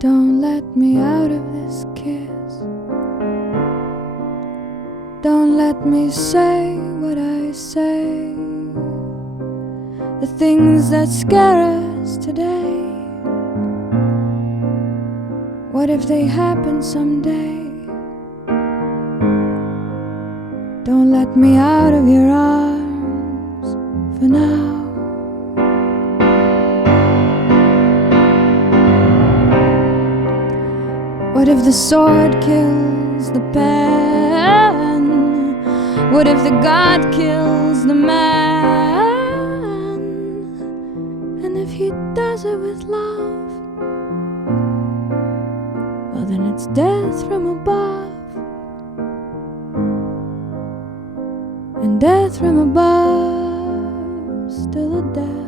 Don't let me out of this kiss. Don't let me say what I say, the things that scare us today. What if they happen someday? Don't let me out of your arms for now. What if the sword kills the pen? What if the God kills the man? And if he does it with love, well then it's death from above. And death from above, still a death.